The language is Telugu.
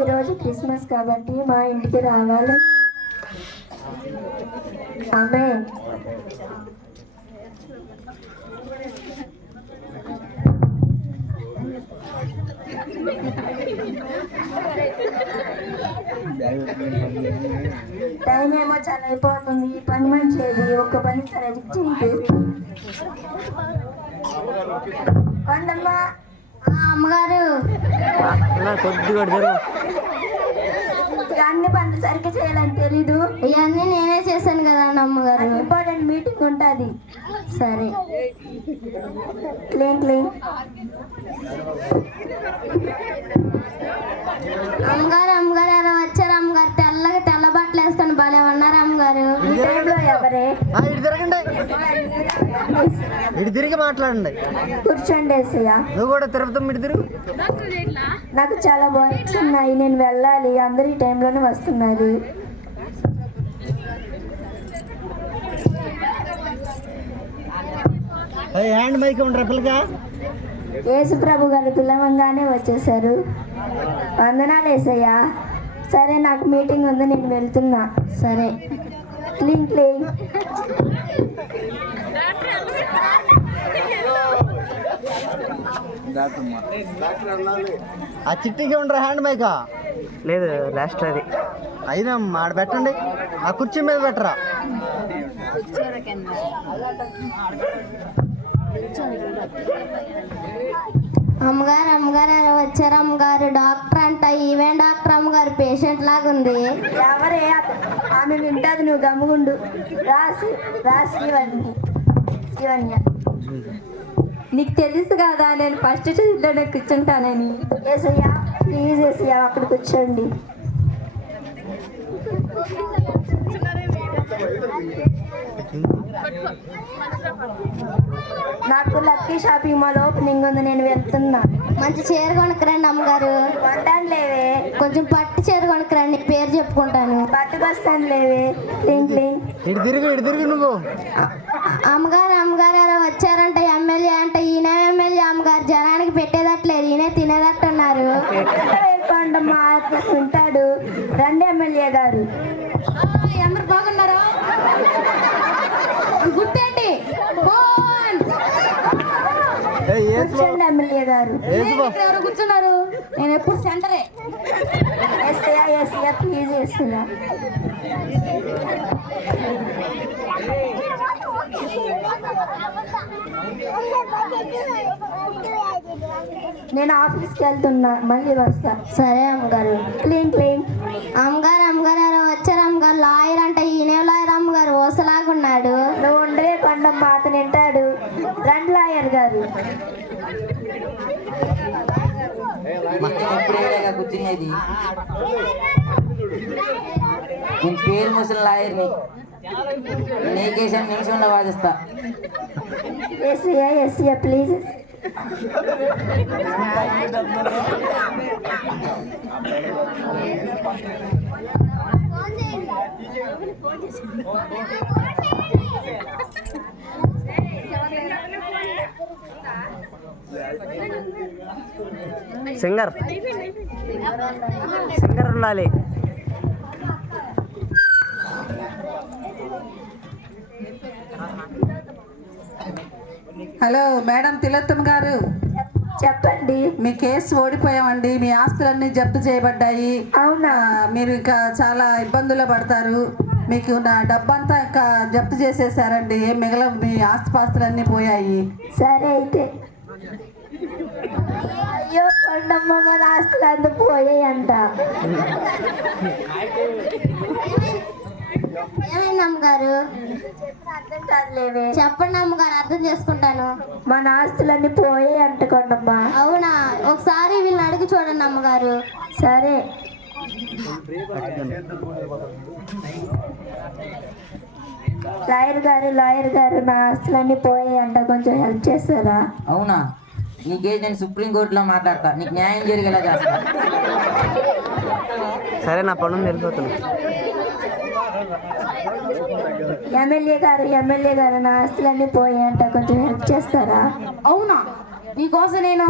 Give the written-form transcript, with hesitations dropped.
ఈరోజు క్రిస్మస్ కాబట్టి మా ఇంటికి రావాలి. ఆమె టైం ఏమో చాలా అయిపోతుంది. ఈ పని మంచిది, ఒక్క పని సరిగ్గా చేయదు. కొండమ్మ అమ్మగారు అన్ని పనులు సరిగ్గా చేయాలని తెలీదు. ఇవన్నీ నేనే చేశాను కదా అమ్మగారు. ఇంపార్టెంట్ మీటింగ్ ఉంటుంది. సరే క్లీన్ క్లీన్. అమ్మగారు అమ్మగారు ఎవరో వచ్చారు అమ్మగారు. తెల్లగా తెల్ల బట్టలు వేసుకొని భలే ఉన్నారు అమ్మగారు. ఈ టైంలో ఎవరే? ఇటు తిరిగి మాట్లాడండి. కూర్చోండి ఏసయ్య. నువ్వు కూడా తిరుపతి ఇటు తిరుగు. నాకు చాలా వర్క్స్ ఉన్నాయి, నేను వెళ్ళాలి. అందరు ఈ టైంలోనే వస్తున్నారు. హ్యాండ్ మైక్ ఉండరా పిల్లగా? యేసు ప్రభు గారు పిలవంగానే వచ్చేసారు. వందనాలు ఏసయ్య. సరే నాకు మీటింగ్ ఉంది, నేను వెళ్తున్నా. సరే క్లీన్ క్లీన్. ఆ చిట్టికి ఉండరా హ్యాండ్ మైకా? లేదు లాస్ట్ అది అయినా ఆడ పెట్టండి. ఆ కుర్చీ మీద పెట్టరా. అమ్మగారు అమ్మగారు ఎవరో వచ్చారు అమ్మగారు. డాక్టర్ అంట. ఈవెన్ డాక్టర్ అమ్మగారు. పేషెంట్ లాగా ఉంది. ఎవరే? ఆమె వింటది, నువ్వు గమ్ముగుండు. రాసి రాసి శివన్య. నీకు తెలుసు కదా నేను ఫస్ట్ సీట్లోనే కూర్చుంటానని. ఏసయ్యా ప్లీజ్ ఏసయ్యా అక్కడ కూర్చోండి. నాకు లక్కీ షాపింగ్ మాల్ ఓపెనింగ్ ఉంది, నేను వెళ్తున్నా. మంచి చీర కొనుక్కరండి అమ్మగారు. కొంటాను లేవే. కొంచెం పట్టు చీర కొనుక్కరండి, పేరు చెప్పుకుంటాను. పట్టు బస్తాను లేవే. ఇటు తిరుగు నువ్వు. అమ్మగారు అమ్మగారు ఎవరో వచ్చారంట. ఎమ్మెల్యే అంట. ఈయన ఎమ్మెల్యే అమ్మగారు. జనానికి పెట్టేదట్లేదు, ఈయన తినేదట్టున్నారు. కొండమ్మా ఉంటాడు. రండి ఎమ్మెల్యే గారు. అందరు బాగున్నారు? గుర్తేంటి? కూర్చోండి ఎమ్మెల్యే గారు. ఎవరు కూర్చున్నారు? నేను ఎప్పుడు సెంటరే. ఎస్ఐయా ప్లీజ్ ఎస్ఐయా. నేను ఆఫీస్కి వెళ్తున్నా, మళ్ళీ వస్తా. సరే అమ్మగారు. Clean clean. అమ్మగారు అమ్మగారు ఎవరో వచ్చారు అమ్మగారు. లాయర్ అంట. ఈయనే లాయర్ అమ్మగారు. ఓసలాగున్నాడు. నువ్వు ఉండవే కొండమ్మ, అతను వింటాడు. రండి లాయర్ గారు. కూర్చునేది నేను పేరు ముసలి లాయర్ని. నీకేసాను నిమిషంలో వాదిస్తా. ఎస్ఐయా ప్లీజ్. సింగర్ ఉండాలి. హలో మేడం తిలోత్తమ గారు, చెప్పండి. మీ కేసు ఓడిపోయామండి. మీ ఆస్తులన్నీ జప్తు చేయబడ్డాయి. అవునా? మీరు ఇంకా చాలా ఇబ్బందులు పడతారు. మీకు నా డబ్బంతా ఇంకా జప్తు చేసేసారండి. ఏం మిగలవు, మీ ఆస్తిపాస్తులన్నీ పోయాయి. సరే అయితే. అయ్యో కొండమ్మ, మన ఆస్తులు అంతా పోయాయంట. ఏమైంది అమ్మగారు? అర్థం కాదులేవే. చెప్పండి అమ్మగారు, అర్థం చేసుకుంటాను. మన ఆస్తులన్నీ పోయాయంట కొండమ్మ. అవునా? ఒకసారి వీళ్ళని అడిగి చూడండి అమ్మగారు. సరే. లాయర్ గారు నా ఆస్తులన్నీ పోయాయంట, కొంచెం హెల్ప్ చేస్తారా? అవునా? నీకేది నేను సుప్రీంకోర్టులో మాట్లాడతా, నీకు న్యాయం జరిగేలా చేస్తా. సరే నా పనులు వెళ్ళిపోతున్నా. ఎమ్మెల్యే గారు నా ఆస్తులన్నీ పోయాయంట, కొంచెం హెల్ప్ చేస్తారా? అవునా, నీకోసం నేను